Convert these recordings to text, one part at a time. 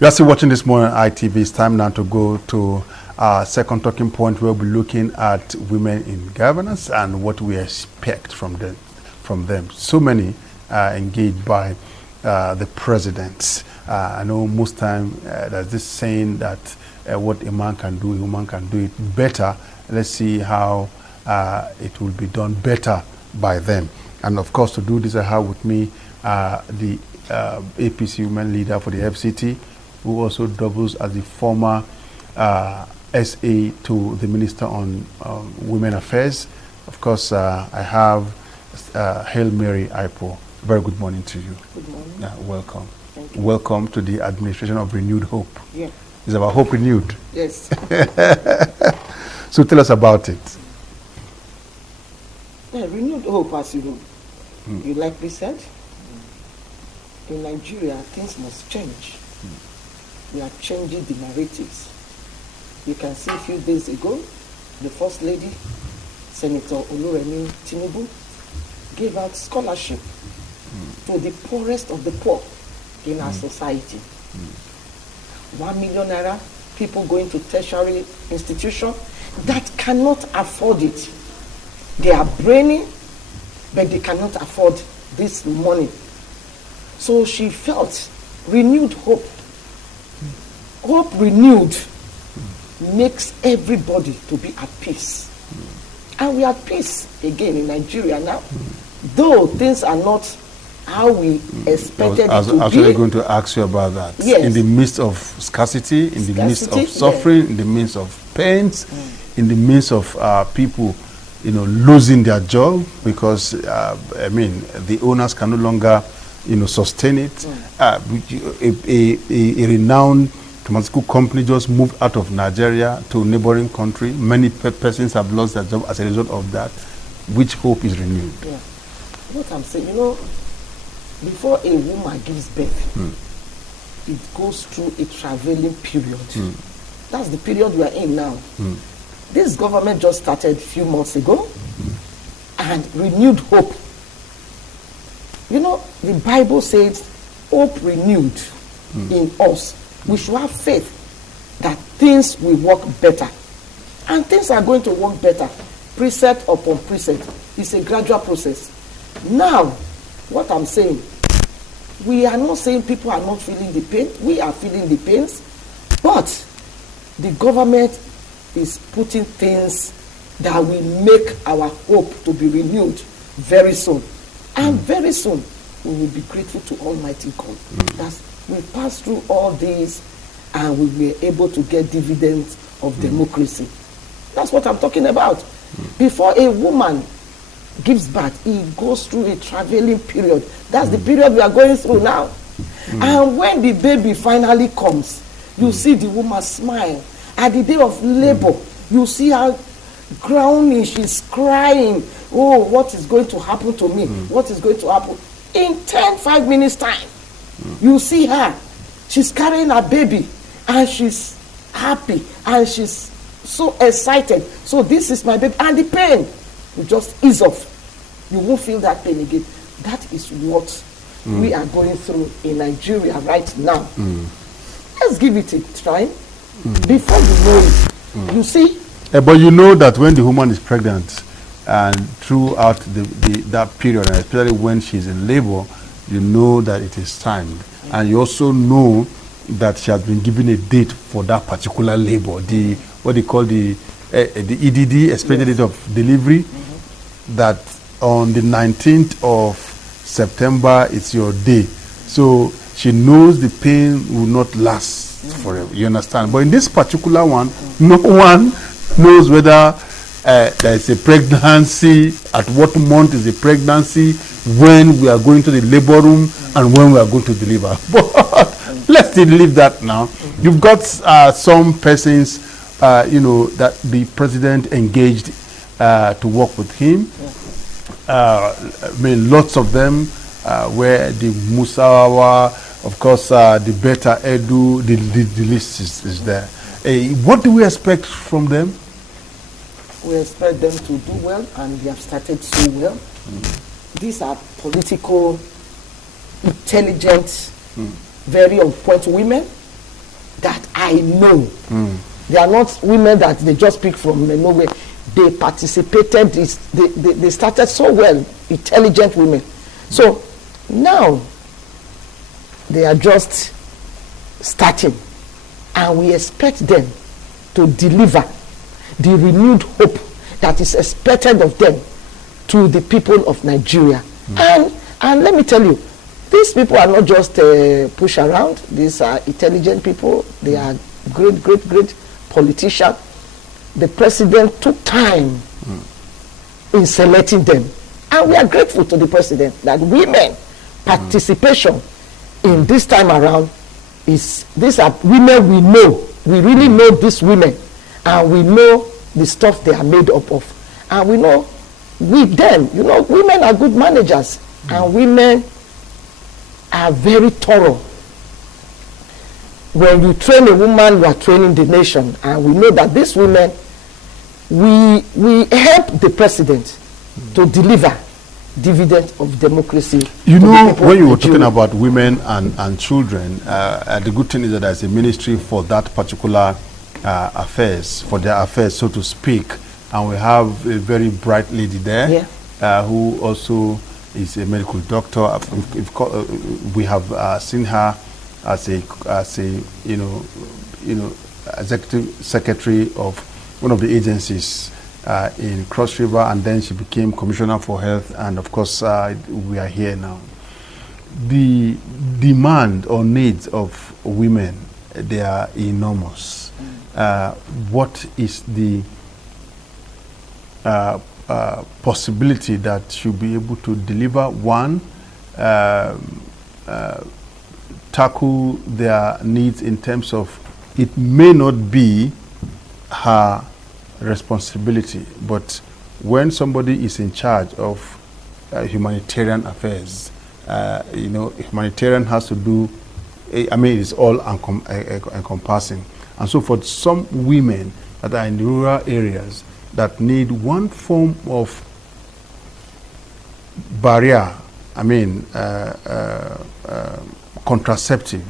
You are still watching This Morning on ITV. It's time now to go to our second talking point, where we'll be looking at women in governance and what we expect from them. So many engaged by the president. I know most time there's this saying that what a man can do, a woman can do it better. Let's see how it will be done better by them. And of course, to do this, I have with me the APC women leader for the FCT, who also doubles as the former SA to the Minister on Women Affairs. Of course, I have Hail Mary Aipo. Very good morning to you. Good morning. Welcome. Thank you. Welcome to the administration of Renewed Hope. Yeah. It's about hope renewed. Yes. So tell us about it. Yeah, Renewed Hope, as you know. You likely said, in Nigeria, things must change. We are changing the narratives. You can see a few days ago, the First Lady, Senator Oluremi Tinubu, gave out scholarship to the poorest of the poor in our society. 1 million naira, people going to tertiary institution that cannot afford it. They are brainy, but they cannot afford this money. So she felt renewed hope. Hope renewed makes everybody to be at peace. And we are at peace again in Nigeria now. Though things are not how we expected I was it to be. actually going to ask you about that. Yes. In the midst of scarcity, in the midst of suffering, in the midst of pains, in the midst of people, losing their job because, the owners can no longer, sustain it. A renowned pharmaceutical company just moved out of Nigeria to a neighboring country. Many persons have lost their job as a result of that. Which hope is renewed? Yeah. What I'm saying, before a woman gives birth, it goes through a traveling period. That's the period we are in now. This government just started a few months ago, and renewed hope. The Bible says, hope renewed in us. We should have faith that things will work better. And things are going to work better. Precept upon precept. It's a gradual process. Now, what I'm saying, we are not saying people are not feeling the pain. We are feeling the pains. But the government is putting things that will make our hope to be renewed very soon. And very soon, we will be grateful to Almighty God. That we passed through all these and we were able to get dividends of democracy. That's what I'm talking about. Before a woman gives birth, it goes through a traveling period. That's the period we are going through now. And when the baby finally comes, you see the woman smile. At the day of labor, you see her groaning, she's crying. Oh, what is going to happen to me? What is going to happen? In 5 minutes time, you see her. She's carrying her baby and she's happy and she's so excited. So this is my baby. And the pain will just ease off. You won't feel that pain again. That is what we are going through in Nigeria right now. Let's give it a try. Before you know it, you see. But you know that when the woman is pregnant and throughout that period, and especially when she's in labor, you know that it is time. And you also know that she has been given a date for that particular labor, what they call the EDD, expected date of delivery, that on the 19th of September, it's your day. So she knows the pain will not last forever. You understand? But in this particular one, no one knows whether there is a pregnancy, at what month is the pregnancy, when we are going to the labor room, and when we are going to deliver. But let's still leave that now. You've got some persons, that the president engaged to work with him. Lots of them, where the Musawa, of course, the Beta Edu, the list is there. What do we expect from them? We expect them to do well, and they have started so well. These are political, intelligent, very on point women. that I know. They are not women that they just pick from nowhere. They participated, they started so well, intelligent women. So now they are just starting, and we expect them to deliver the renewed hope that is expected of them to the people of Nigeria. And let me tell you, these people are not just push around. These are intelligent people. They are great politicians. The president took time in selecting them, and we are grateful to the president that women participation in this time around these are women we know. We really know these women, and we know the stuff they are made up of, and we know with them, women are good managers, and women are very thorough. When you train a woman, you are training the nation, and we know that these women, we help the president to deliver dividend of democracy. When you were talking about women and children, the good thing is that there's a ministry for that particular affairs, for their affairs, so to speak, and we have a very bright lady there who also is a medical doctor. We have seen her as a executive secretary of one of the agencies in Cross River, and then she became commissioner for health, and of course we are here now. The demand or needs of women, they are enormous. What is the possibility that she'll be able to deliver? One, tackle their needs in terms of, it may not be her responsibility, but when somebody is in charge of humanitarian affairs, humanitarian has to do, it's all encompassing. And so for some women that are in rural areas that need one form of barrier, contraceptive,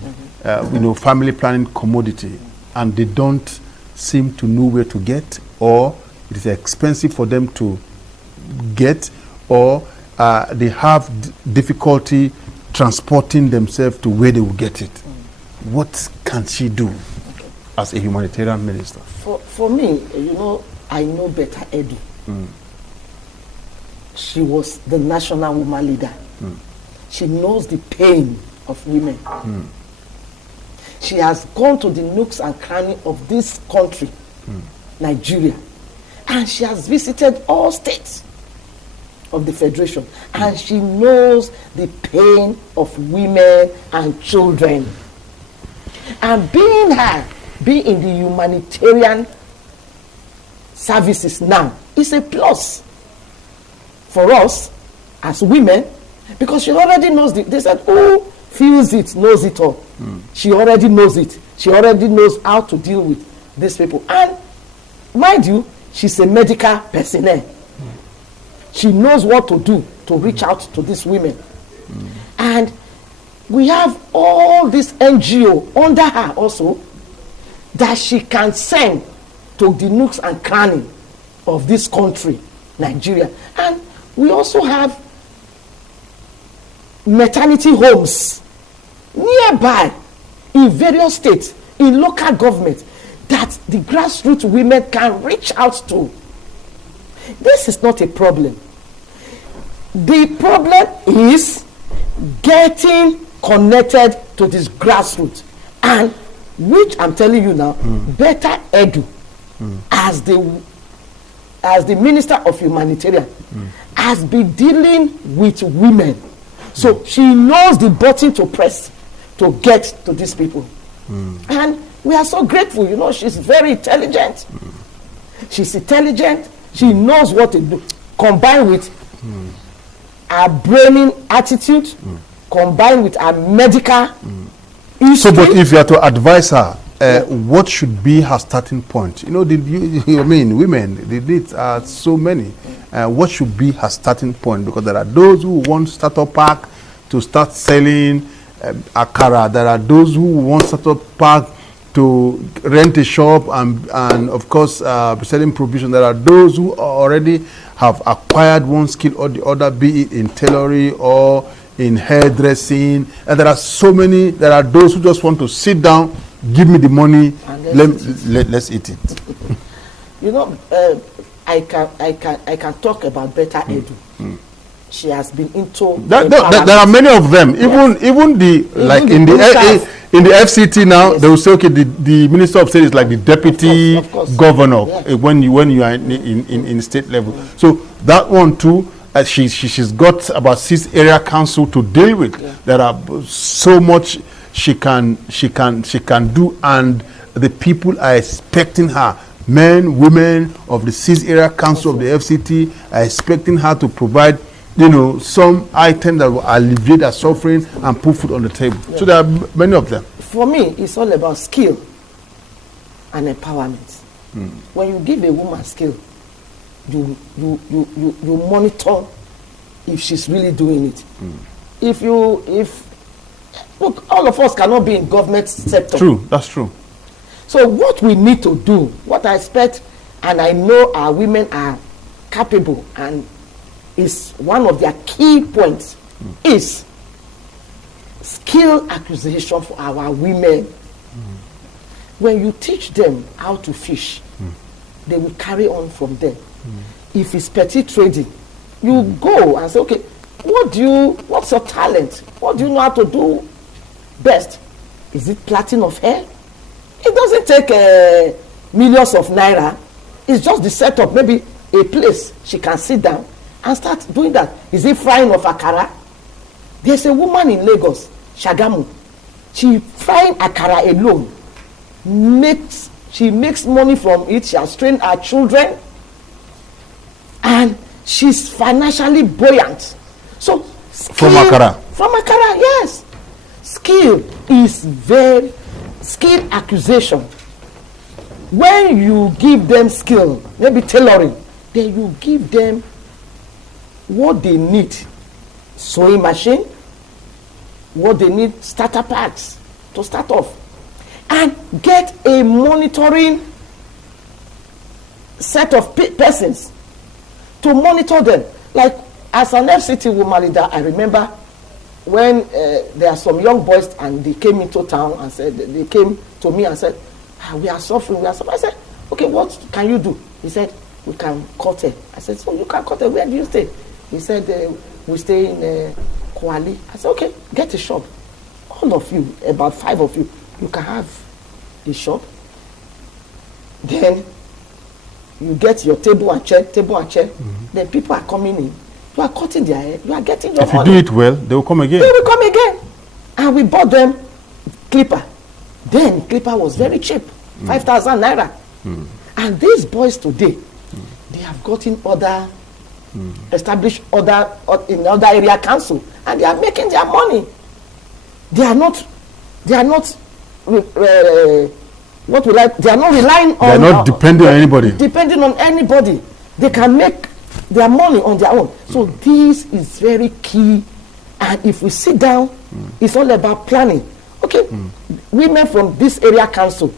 family planning commodity, and they don't seem to know where to get, or it is expensive for them to get, or they have difficulty transporting themselves to where they will get it. What can she do as a humanitarian minister? For me, I know better Edu. She was the national woman leader. She knows the pain of women. She has gone to the nooks and crannies of this country, Nigeria, and she has visited all states of the Federation, and she knows the pain of women and children. And being in the humanitarian services now is a plus for us as women, because she already knows they said, who feels it knows it all. She already knows it. She already knows how to deal with these people. And mind you, she's a medical personnel. She knows what to do to reach out to these women. And we have all this NGO under her also that she can send to the nooks and crannies of this country, Nigeria. And we also have maternity homes nearby in various states, in local government, that the grassroots women can reach out to. This is not a problem. The problem is getting connected to this grassroots, and which I'm telling you now, Better Edu, as the Minister of Humanitarian, has been dealing with women. So she knows the button to press to get to these people. And we are so grateful. She's very intelligent. She's intelligent. She knows what to do. Combined with her braining attitude, combined with her medical history. So, but if you are to advise her, what should be her starting point? Women, the needs are so many. What should be her starting point? Because there are those who want startup park to start selling akara. There are those who want startup park to rent a shop and of course selling provision. There are those who already have acquired one skill or the other, be it in tailoring or in hairdressing, and there are so many. There are those who just want to sit down, give me the money, let's eat it. You know, I can talk about Betta Edu. She has been into there are many of them. Even in the FCT now, they will say, okay, the Minister of State is like the deputy governor when you are in state level. So that one too, she's got about 6 area council to deal with. There are so much she can do, and the people are expecting her. Men, women of the 6 area council of the FCT are expecting her to provide, some item that will alleviate their suffering and put food on the table. So there are many of them. For me, it's all about skill and empowerment. When you give a woman skill, you monitor if she's really doing it. Look, all of us cannot be in government sector. True, that's true. So what we need to do, what I expect, and I know our women are capable, and is one of their key points, is skill acquisition for our women. When you teach them how to fish, they will carry on from there. If it's petty trading, you go and say, okay, what's your talent? What do you know how to do best? Is it plaiting of hair? It doesn't take millions of naira. It's just the setup, maybe a place she can sit down and start doing that. Is it frying of akara? There's a woman in Lagos, Shagamu. She frying akara alone. She makes money from it. She has trained her children, and she's financially buoyant. So from akara, yes. Skill acquisition. When you give them skill, maybe tailoring, then you give them what they need. Sewing machine, what they need, starter packs to start off, and get a monitoring set of persons to monitor them. Like as an FCT woman leader, I remember when there are some young boys and they came into town and said, they came to me and said, we are suffering. I said, okay, what can you do? He said, we can cut it. I said, so you can cut it. Where do you stay? He said, we stay in Kuali. I said, okay, get a shop. All of you, about 5 of you, you can have a shop. Then you get your table and chair. Then people are coming in. You are cutting their hair. You are getting your money. If you do it well, they will come again. They will come again. And we bought them clipper. Then clipper was very cheap, 5,000 naira. And these boys today, they have gotten other, established in other area council, and they are making their money. They are not relying on. They are not depending on anybody. Depending on anybody. They can make their money on their own. So this is very key. And if we sit down, it's all about planning. Okay, women from this area council,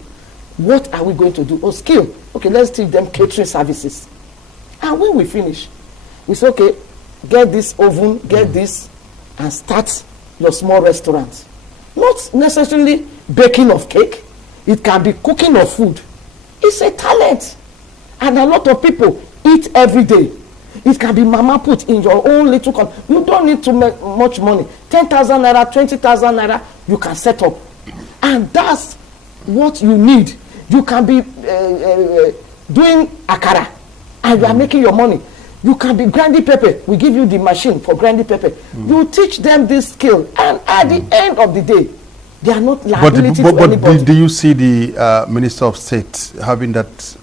what are we going to do? Skill. Okay, let's teach them catering services. And when we finish, we say, okay, get this oven, get this, and start your small restaurant. Not necessarily baking of cake. It can be cooking of food. It's a talent. And a lot of people eat every day. It can be mama put in your own little you don't need to make much money. 10,000 naira, 20,000 naira, you can set up. And that's what you need. You can be doing akara and you are making your money. You can be grinding pepper. We give you the machine for grinding pepper. You teach them this skill, and at the end of the day, they are not liability to anybody. But do you see the Minister of State having that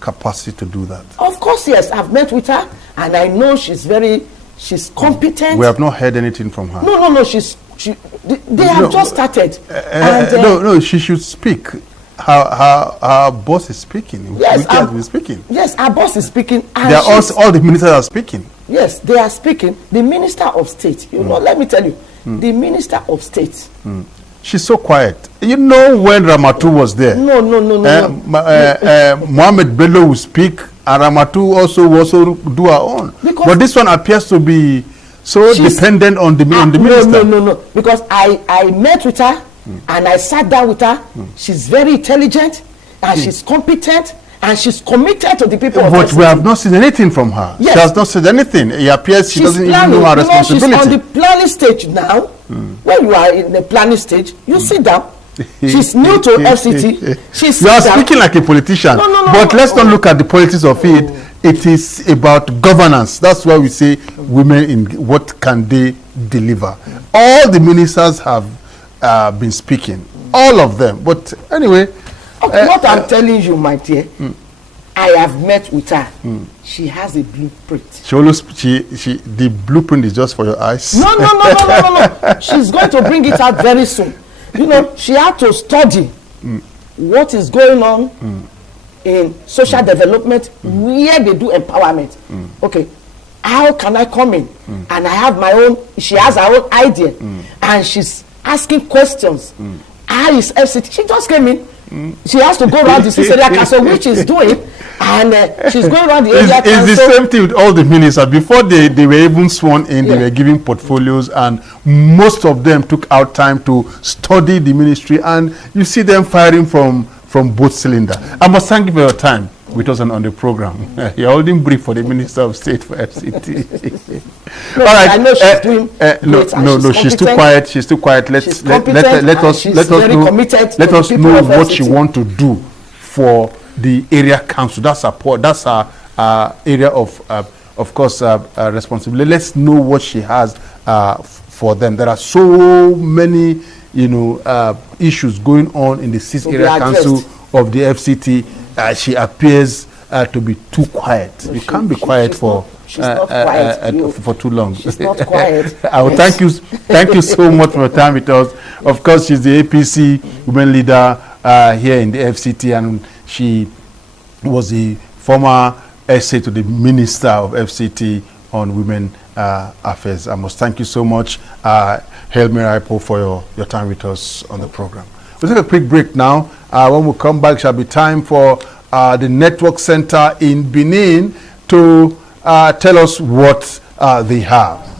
capacity to do that? Of course, yes. I've met with her, and I know she's competent. We have not heard anything from her. No. They have just started. No, she should speak. Her boss is speaking. Yes, speaking. Yes, our boss is speaking. And all the ministers are speaking. Yes, they are speaking. The Minister of State, let me tell you, the Minister of State. She's so quiet. You know when Ramatu was there? No. Mohammed Bello will speak, and Ramatu also do her own. Because but this one appears to be so dependent on the minister. No. Because I met with her and I sat down with her. She's very intelligent and she's competent and she's committed to the people of But we have not seen anything from her. Yes. She has not said anything. It appears she doesn't even know her responsibility. She's on the planning stage now. When you are in the planning stage, you sit down. She's new to FCT. You are speaking like a politician. But let's not look at the politics of it. It is about governance. That's why we say women in what can they deliver. All the ministers have been speaking. All of them. But anyway. Okay, what I'm telling you, my dear, I have met with her. She has a blueprint. The blueprint is just for your eyes. No. She's going to bring it out very soon. You know, she had to study what is going on in social development, where they do empowerment. Okay, how can I come in? And I have my own, she has her own idea. And she's asking questions. How is FCT? She just came in. She has to go around the Cicero Castle, which is doing, and she's going around the area council. It's the same thing with all the ministers. Before they were even sworn in, they were giving portfolios, and most of them took out time to study the ministry, and you see them firing from both cylinders. I must thank you for your time with us on the program. You're holding brief for the Minister of State for FCT. All right. I know she's doing no. She's too quiet. She's too quiet. Let us know what she wants to do for the area council. That's our area of course responsibility. Let's know what she has for them. There are so many issues going on in the 6th area council of the FCT. She appears to be too quiet. You can't be quiet for too long. She's not quiet. I will thank you so much for your time with us. Of course, she's the APC women leader here in the FCT, and she was the former essay to the Minister of FCT on Women Affairs. I must thank you so much, Hail Mary Ipo, for your time with us on the program. We'll take a quick break now. When we come back, shall be time for the Network Center in Benin to tell us what they have.